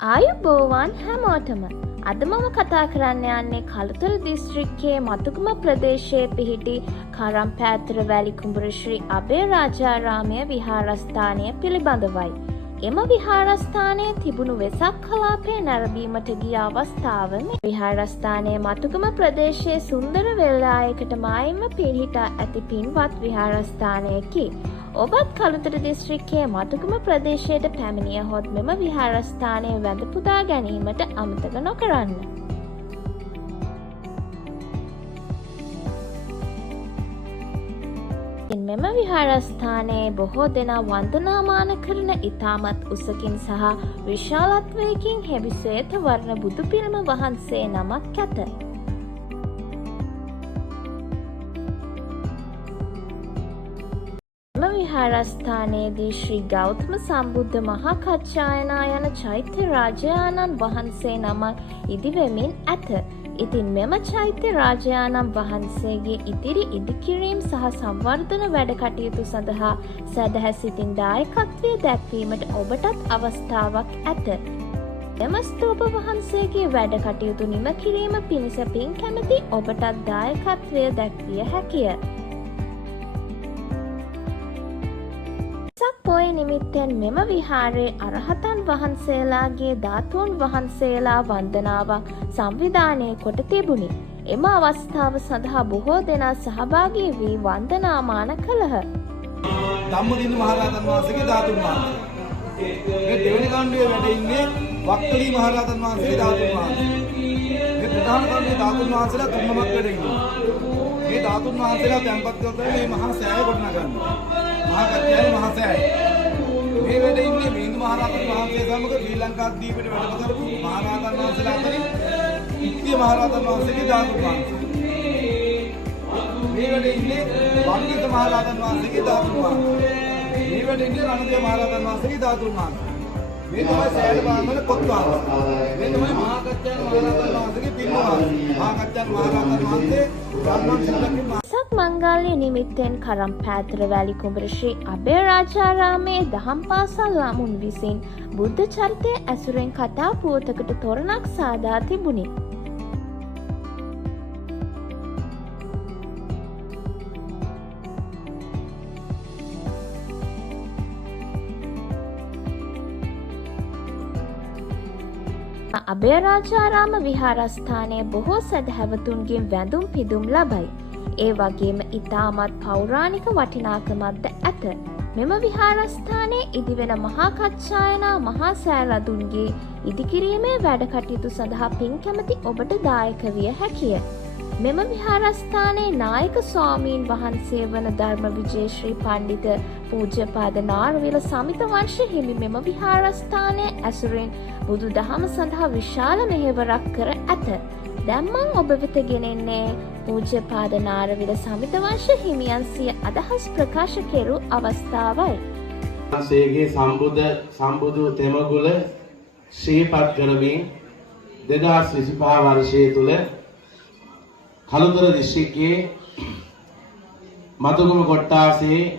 ආයුබෝවන් හැමෝටම අද මම කතා කරන්න යන්නේ කළුතර දිස්ත්‍රික්කයේ මතුගම ප්‍රදේශයේ පිහිටි කරම්පෑතර වැලිකුඹුර ශ්‍රී අබේරාජාරාමය විහාරස්ථානය පිළිබඳවයි. එම විහාරස්ථානයේ තිබුණු වෙසක් කලාපය නැරඹීමට ගිය අවස්ථාව මේ විහාරස්ථානයේ මතුගම ප්‍රදේශයේ සුන්දර වෙල්ලායකට මායිම පිහිටා ඇති පින්වත් විහාරස්ථානයකි. ඔබත් කළුතර දිස්ත්‍රික්කයේ මතුගම ප්‍රදේශයට පැමිණියහොත් මෙම විහාරස්ථානය වැඳ පුදා ගැනීමට අමතක නොකරන්න. මෙම විහාරස්ථානයේ බොහෝ දෙනා වන්දනාමාන කරන ඉතාමත් උසකින් සහ විශාලත්වයකින් හෙබි ශ්වේත වර්ණ බුදු පිළිම වහන්සේ නමක් ඇත. මෙම විහාරස්ථානයේදී ශ්‍රී ගෞතම සම්බුද්ධ මහා කච්චායනා යන චෛත්‍ය රාජයාණන් වහන්සේ නමක් ඉදිවෙමින් ඇත. ඉතින් මෙම චෛත්‍ය රාජයාණන් වහන්සේගේ ඉදිරි ඉදිකිරීම් සහ සංවර්ධන වැඩ කටයුතු සඳහා සැදැහැ සිතින් දායකත්වය දැක්වීමට ඔබටත් අවස්ථාවක් ඇත. එම ස්තූප වහන්සේගේ වැඩ කටයුතු නිම කිරීම පිණිස පින් කැමති ඔබටත් දායකත්වය දැක්විය හැකිය. පොය නිමිත්තෙන් මෙම විහාරයේ අරහතන් වහන්සේලාගේ ධාතුන් වහන්සේලා වන්දනාවක් සංවිධානය කොට තිබුණි. එම අවස්ථාව සඳහා බොහෝ දෙනා සහභාගී වී වන්දනාමාන කළහ. ධම්මදින්න මහරහතන් වහන්සේගේ ධාතුන් වහන්සේ. මේ දෙවෙනි කාණ්ඩයේ වැඩ ඉන්නේ වක්කලි මහරහතන් වහන්සේගේ ධාතුන් වහන්සේ. මේ ප්‍රධාන කාණ්ඩයේ ධාතුන් වහන්සේලා තුන්මක් වැඩ ඉන්නවා. මේ ධාතුන් වහන්සේලා තැන්පත් කරලා මේ මහා සෑය ගොඩනගනවා. මහා කච්චායන මහා සෑය. මේ වැඩ ඉන්නේ මිහිඳු මහරහතන් වහන්සේ සමග ශ්‍රී ලංකා දීපයට වැඩම කරපු මහරහතන් වහන්සේලා අතරින් ඉත්‍ය මහරහතන් වහන්සේගේ ධාතුන් වහන්සේ. මේ වැඩ ඉන්නේ වන්දිත මහරහතන් වහන්සේගේ ධාතුන් වහන්සේ. මේ වැඩ ඉන්නේ රණදේව මහරහතන් වහන්සේගේ ධාතුන් වහන්සේ. මේ තමයි සෑය බාමන කොත් වහන්සේ. මේ තමයි මහා කච්චායන මහරහතන් වහන්සේගේ පිරිම වහන්සේ. මහා කච්චායන මහරහතන් වහන්සේ ධර්ම ශිල්පකින් මංගල්‍ය නිමිත්තෙන් කරම්පෑතර වැලිකුඹුර ශ්‍රී අබේරාජාරාමයේ දහම් පාසල් ළමුන් විසින් බුද්ධ චරිතය ඇසුරෙන් කතා පුවතකට තොරණක් සාදා තිබුණි. අබේරාජාරාම විහාරස්ථානයේ බොහෝ සැදැහැවතුන්ගෙන් වැඳුම් පිදුම් ලබයි. ඒ වගේම ඉතාමත් පෞරාණික වටිනාකමක්ද ඇත. මෙම විහාරස්ථානයේ ඉදිවෙන මහා කච්චායනා මහා සෑරදුන්ගේ ඉදිකිරීමේ වැඩ කටයුතු සඳහා පින් කැමති ඔබට දායක විය හැකිය. මෙම විහාරස්ථානයේ නායක ස්වාමීන් වහන්සේ වන ධර්ම විජය ශ්‍රී පණ්ඩිත පූජ්‍යපාද නාරවිල සමිත වංශ හිමි මෙම විහාරස්ථානය ඇසුරෙන් බුදු දහම සඳහා විශාල මෙහෙවරක් කර ඇත. දැම්මන් ඔබ වෙත ගෙනෙන්නේ පූජ්‍යපාද නාරවිල සමිත වංශ හිමියන් සිය අදහස් ප්‍රකාශ කෙරු අවස්ථාවයි. වහන්සේගේ සම්බුදු තෙමගුල ශ්‍රීපත් කරමින් 2025 වර්ෂයේ තුල කළුතර දිස්ත්‍රික්කයේ මතුගම කොට්ටාසේ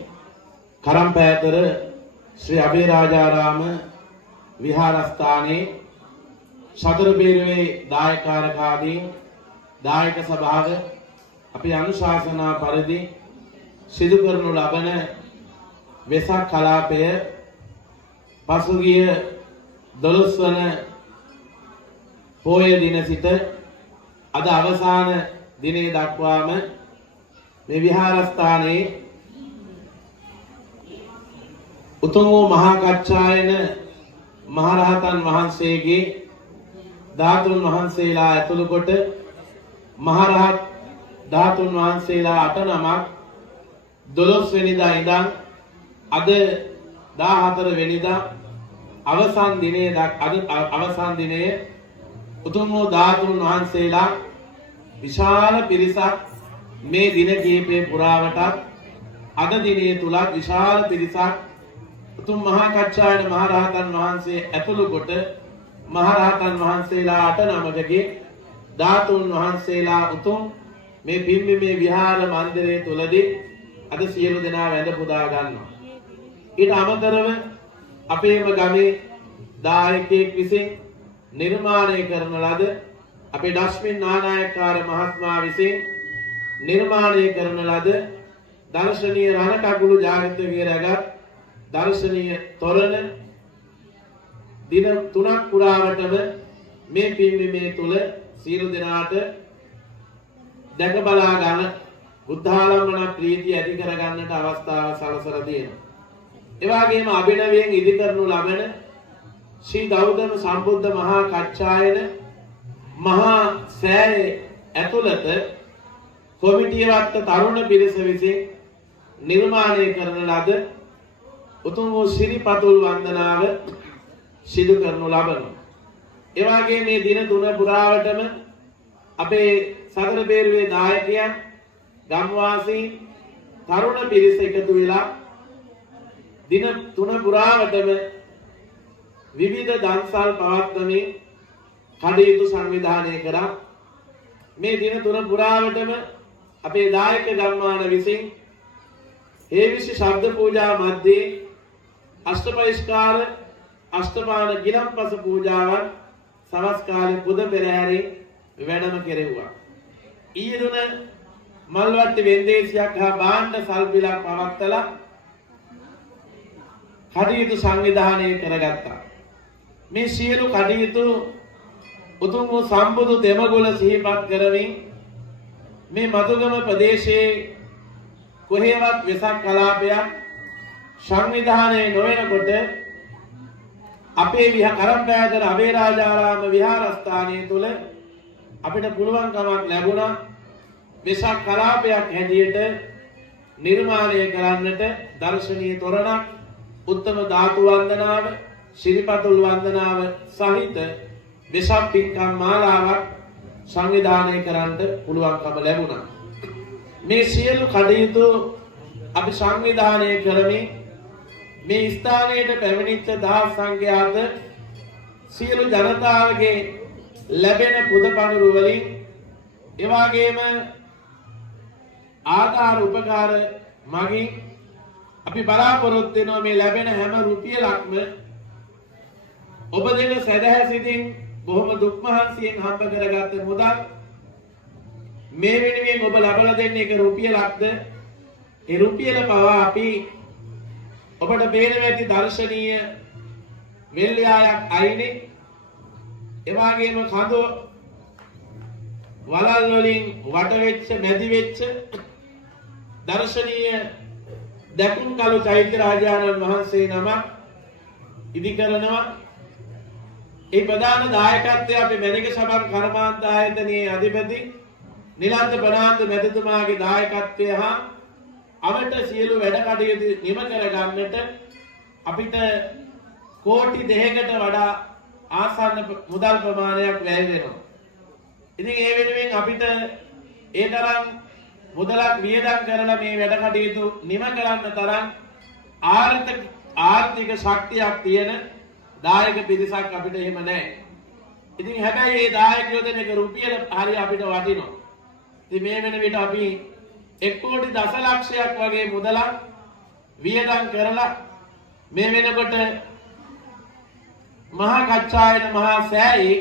කරම්පෑතර ශ්‍රී අබේරාජාරාම විහාරස්ථානයේ සතර බේරුවේ දායකාරකාදී දායක සභාව අපි අනුශාසනා පරිදි සිදු කරනු ලබන වෙසක් කලාපය පසුගිය 12 වන පෝය දින සිට අද අවසාන දිනේ දක්වාම මේ විහාරස්ථානයේ උතුම් වූ මහා කච්චායන මහරහතන් වහන්සේගේ ධාතුන් වහන්සේලා ඇතුළු කොට මහරහත් ධාතුන් වහන්සේලා 8 නමක් 12 වෙනිදා ඉඳන් අද 14 වෙනිදා අවසන් දිනයේ උතුම් වූ ධාතුන් වහන්සේලා විශාල පිරිසක් මේ දින කීපේ පුරාවටත් අද දිනේ තුලත් විශාල පිරිසක් උතුම් මහා කච්චායන මහරහතන් වහන්සේ ඇතුළු කොට මහරහතන් වහන්සේලා 8 නමකගේ ධාතුන් වහන්සේලා උතුම් මේ පිම්බිමේ විහාර මන්දිරයේ තුලදී අද සියලු දෙනා වැඳ පුදා ගන්නවා. ඊට අමතරව අපේම ගමේ දායකයෙක් විසින් නිර්මාණය කරන ලද අපේ ඩස්මින් නානායක්කාර මහත්මයා විසින් නිර්මාණය කරන ලද දර්ශනීය රණ කකුළු ජාගත විරගත් දර්ශනීය තොරණ දින 3ක් පුරාවටම මේ පින්බිමේ තුල සියලු දෙනාට දැක බලා ගන්න බුද්ධාලම්බන ප්‍රීතිය ඇති කර ගන්නට අවස්ථාව සලසලා තියෙනවා. ඒ වගේම අභිනවයෙන් ඉදි කරනු ලබන ශ්‍රී ගෞතම සම්බුද්ධ මහා කච්චායන මහා සෑයේ ඇතුළත කොමිටියවත් තරුණ පිරිස විසින් නිර්මාණය කරන ලද උතුම් වූ ශිරිපතුල් වන්දනාව සිදු කරනු ලබනවා. ඒ වගේම මේ දින 3 පුරාවටම අපේ සතර බේරුවේ දායකයන් ගම්වාසී තරුණ පිරිස එකතු වෙලා දින 3 පුරාවටම විවිධ දන්සල් පවත්වමින් කටයුතු සංවිධානය කරා. මේ දින 3 පුරාවටම අපේ දායක ගම්මාන විසින් හේවිසි ශබ්ද පූජා මැද්දේ අෂ්ටපරිස්කාර අෂ්ටපාන ගිලම්පස පූජාවන් සවස් කාලේ පුද පෙරහැරේ වැඩම කෙරෙව්වා. ඊයේ දින මල්වට්ටි වෙන්දේසියක් හා භාණ්ඩ සල්පිලක් පවත්වලා කටයුතු සංවිධානය කරගත්තා. මේ සියලු කටයුතු උතුම් වූ සම්බුදු දෙමගුල සිහිපත් කරමින් මේ මතුගම ප්‍රදේශයේ කොහෙවත් වෙසක් කලාපයක් සංවිධානය නොවනකොට අපේ කරම්පෑදර අබේරාජාරාම විහාරස්ථානයේ තුල අපිට පුළුවන්කමක් ලැබුණා වෙසක් කලාපයක් හැටියට නිර්මාණය කරන්නට දර්ශනීය තොරණක්, උත්තම ධාතු වන්දනාව, ශිරිපතුල් වන්දනාව සහිත වෙසක් පින්කම් මාලාවක් සංවිධානය කරන්නට පුළුවන්කම ලැබුණා. මේ සියලු කටයුතු අපි සංවිධානය කරමින් මේ ස්ථානයට පැමිණිච්ච දහස් සංඛ්‍යාත සියලු ජනතාවගේ ලැබෙන පුද පඬුරු වලින් එවාගේම ආධාර උපකාර මගින් අපි බලාපොරොත්තු වෙනවා මේ ලැබෙන හැම රුපියලක්ම ඔබ දෙන සදහැ සිතින් බොහොම දුක් මහන්සියෙන් හම්බ කරගත්ත මුදල් මේ වෙනුවෙන් ඔබ ලබා දෙන්නේ එක රුපියලක්ද ඒ රුපියල පවා අපි ඔබට පේන ඇති දර්ශනීය මෙල්ලියායක් අයිනේ එවාගේම කඳ වලල් වලින් වට වෙච්ච මැදි වෙච්ච දර්ශනීය දකුණු කළු චෛත්‍ය රාජානන් වහන්සේ නම ඉදි කරනවා. ඒ ප්‍රධාන දායකත්වය අපි මැණික සභා කර්මාන්ත ආයතනයේ අධිපති නිලන්ත ප්‍රනාන්දු මැතිතුමාගේ දායකත්වය හා අපට සියලු වැඩ කටයුතු නිම කර ගන්නට අපිට කෝටි 2කට වඩා ආසන්න මුදල් ප්‍රමාණයක් වැය වෙනවා. ඉතින් ඒ වෙනුවෙන් අපිට ඒ තරම් මුදලක් වියදම් කරලා මේ වැඩ කටයුතු නිම කරන්න තරම් ආර්ථික ශක්තියක් තියෙන දායක පිරිසක් අපිට එහෙම නැහැ. ඉතින් හැබැයි මේ දායකයෝ දෙන එක රුපියල හරිය අපිට වටිනවා. ඉතින් මේ වෙන විට අපි 1 කෝටි දසලක්ෂයක් වගේ මුදලක් වියදම් කරලා මේ වෙනකොට මහා කච්චායන මහා සෑයේ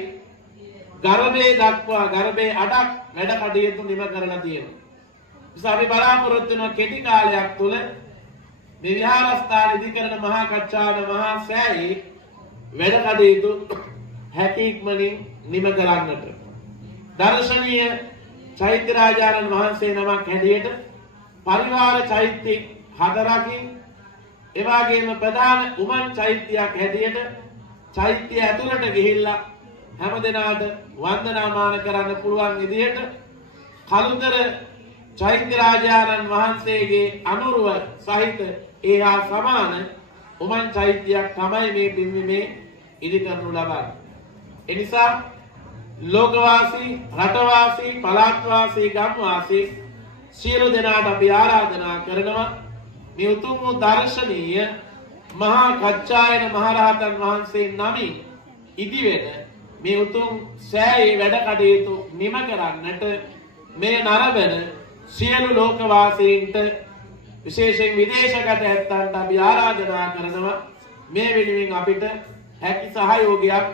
ගර්භයේ දක්වා ගර්භයේ අඩක් වැඩ කටයුතු නිම කරලා තියෙනවා. නිසා අපි බලාපොරොත්තු වෙන කෙටි කාලයක් තුල මේ විහාරස්ථාන ඉදි කරන මහා කච්චායන මහා සෑයේ වැඩ කටයුතු හැකි ඉක්මනින් නිම කරන්නට දර්ශනීය චෛත්‍ය රාජානන් වහන්සේ නමක් හැටියට පරිවාර චෛත්‍ය 4කින් එවාගේම ප්‍රධාන උමන් චෛත්‍යයක් හැටියට චෛත්‍ය ඇතුළට ගිහිල්ලා හැමදෙනාට වන්දනාමාන කරන්න පුළුවන් විදිහට කලුතර චෛත්‍ය රාජානන් වහන්සේගේ අනුරුව සහිත ඒ හා සමාන උමන් චෛත්‍යයක් තමයි මේ පින්බිමේ ඉදි කරනු ලබන්නේ. ඒ නිසා ලෝකවාසී, රටවාසී, පළාත්වාසී, ගම්වාසී සියලු දෙනාට අපි ආරාධනා කරනවා මේ උතුම් වූ දර්ශනීය මහා කච්චායන මහරහතන් වහන්සේ නමින් ඉදිවෙන මේ උතුම් සෑයේ වැඩ කටයුතු නිම කරන්නට මේ නරඹන සියලු ලෝකවාසීන්ට විශේෂයෙන් විදේශගත ඇත්තන්ට අපි ආරාධනා කරනවා මේ වෙනුවෙන් අපිට හැකි සහයෝගයක්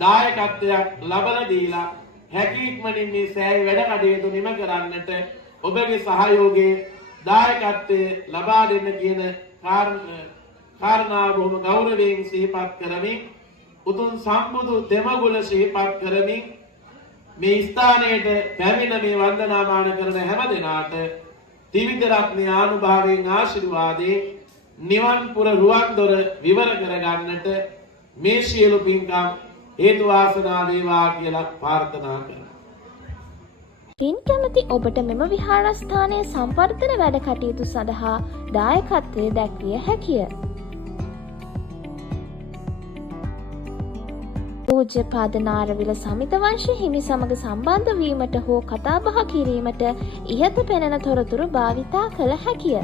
දායකත්වයක් ලබලා දීලා හැකි ඉක්මනින් මේ සෑය වැඩ කටයුතු නිම කරන්නට ඔබගේ සහයෝගයේ දායකත්වයේ ලබා දෙන්න කියන කාරණාව බොහොම ගෞරවයෙන් සිහිපත් කරමින් උතුම් සම්බුදු දෙමගුල සිහිපත් කරමින් මේ ස්ථානයට පැමිණ මේ වන්දනාමාන කරන හැම දිනාට ත්‍රිවිධ රත්නයේ ආනුභාවයෙන් ආශිර්වාදේ නිවන් පුර රුවන් දොර විවර කර ගන්නට මේ සියලු පින්කම් හේතු වාසනා වේවා කියලා ප්‍රාර්ථනා කරනවා. පින් කැමති ඔබට මෙම විහාරස්ථානයේ සංවර්ධන වැඩ කටයුතු සඳහා දායකත්වය දැක්විය හැකිය. පූජ්‍යපාද නාරවිල සමිත වංශ හිමි සමග සම්බන්ධ වීමට හෝ කතාබහ කිරීමට ඉහත පෙනෙන තොරතුරු භාවිතා කළ හැකිය.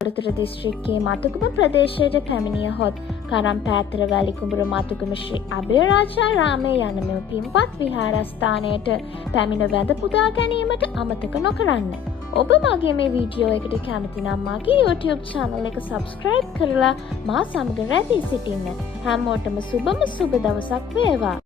තොරතුරු දිස්ත්‍රික්කයේ මතුගම ප්‍රදේශයට පැමිණියහොත් කරම් පෑතර වැලිකුඹුර මතුගම ශ්‍රී අභයරාජාරාමයේ යන මෙම පින්පත් විහාරස්ථානයට පැමිණ වැඳ පුදා ගැනීමට අමතක නොකරන්න. ඔබ මගේ මේ වීඩියෝ එකට කැමති නම් මගේ YouTube channel එක subscribe කරලා මා සමග රැඳී සිටින්න. හැමෝටම සුබම සුබ දවසක් වේවා.